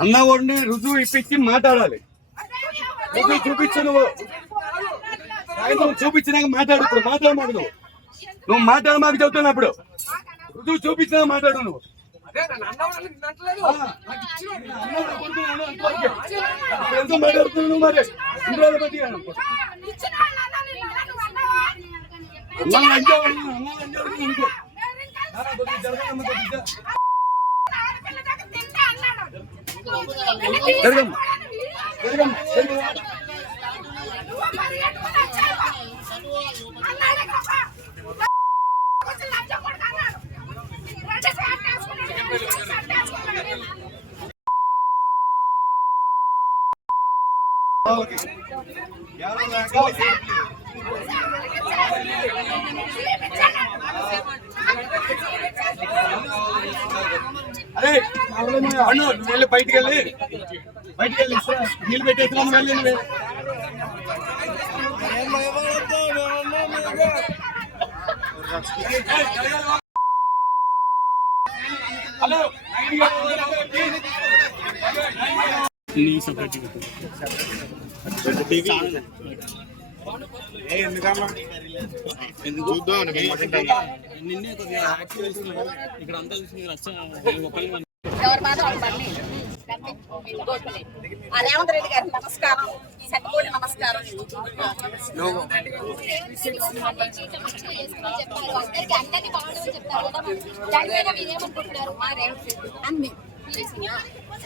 అన్న వాడిని రుజువు ఇప్పించి మాట్లాడాలి. రుజువు చూపించు, నువ్వు చూపించినాక మాట్లాడు. ఇప్పుడు మాట్లాడమాకు, నువ్వు మాట్లాడమాకు చెబుతున్నప్పుడు రుజువు చూపించినా మాట్లాడు. నువ్వు ఎంత మాట్లాడుతున్నావు మరి? ఇంద్రాల బట్టి అరే నువ్వు వెళ్ళి బయటికి వెళ్ళి నీళ్ళు పెట్టేస్తున్నాను. వెళ్ళి హలో రేవంత్ రెడ్డి గారికి నమస్కారం, శతకోటి నమస్కారం. అన్ని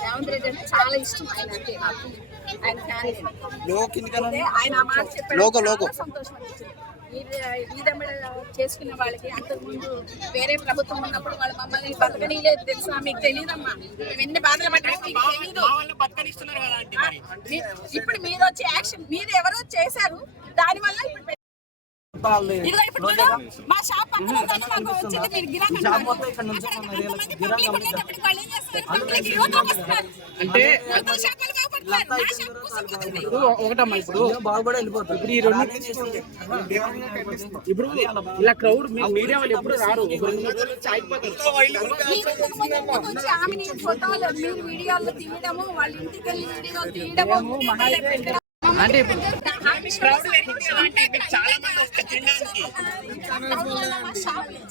రేవంత్ రెడ్డి అంటే చాలా ఇష్టం. ఆయన అంటే నాకు ఆయన ఆయన మాట చెప్పాడు, సంతోషం అనిపించింది. ఈదమ్మిడ చేసుకునే వాళ్ళకి అంతకుముందు వేరే ప్రభుత్వం ఉన్నప్పుడు వాళ్ళు మమ్మల్ని బతకనీయలేదు తెలుసా? మీకు తెలియదమ్మా, మేము ఎన్ని బాధలు పడ్డామో మీకు తెలీదు. ఇప్పుడు మీరు వచ్చే యాక్షన్ మీరు ఎవరో చేశారు, దానివల్ల ఇప్పుడు మా షాప్ పక్కన మాకు వచ్చింది. మీరు గిరాకీ ఒకటమ్మా, ఇప్పుడు బాగుపడి వెళ్ళిపోతుంది. ఇప్పుడు ఈ రెండు ఇప్పుడు ఇలా క్రౌడ్ మీడియా వాళ్ళు ఎప్పుడు రారు. అంటే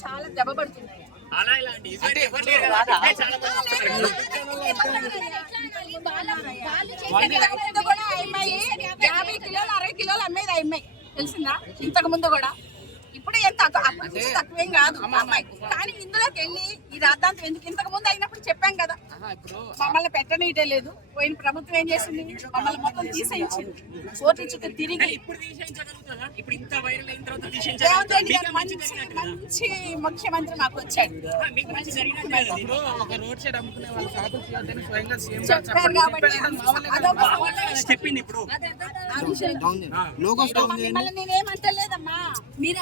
చాలా దెబ్బపడుతున్నాయి. కూడా 50 కిలోలు 60 కిలోలు అమ్మేది అమ్మాయి తెలిసిందా? ఇంతకు ముందు కూడా ఇప్పుడు ఎంత తక్కువేం కాదు అమ్మాయి. కానీ ఇందులోకి వెళ్ళి ఈ రాద్ధాంతం ఎందుకు? ఇంతకు ముందు అయినప్పుడు చెప్పాం కదా, మమ్మల్ని పెట్టనీయటే లేదు. పోయిన ప్రభుత్వం ఏం చేసింది? మమ్మల్ని మొత్తం తీసేయించింది. కోర్టు చుట్టూ తిరిగి రేవంత్ రెడ్డి గారు మంచి ముఖ్యమంత్రి మాకు వచ్చాడు. చెప్పారు కాబట్టి మిమ్మల్ని నేనేమంటలేదమ్మా. మీరు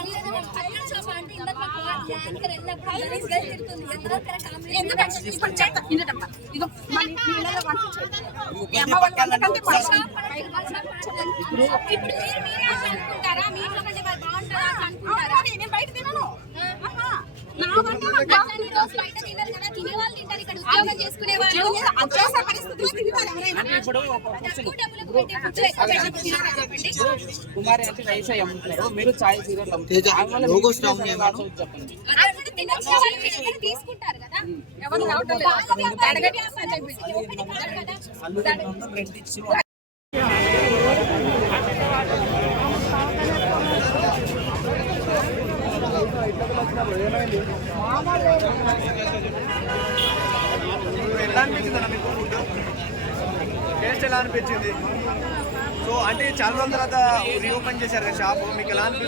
నేను బయట తినను. కుమారి అంటే రైస్ అమ్ముతున్నారు, మీరు చాయ్ తీసుకుంటారు కదా. ఎలా అనిపించింది అన్న మీకు? ఫుడ్ టేస్ట్ ఎలా అనిపించింది? సో అంటే చాలా రోజుల తర్వాత రీఓపెన్ చేశారు షాప్, మీకు ఎలా అనిపిస్తుంది?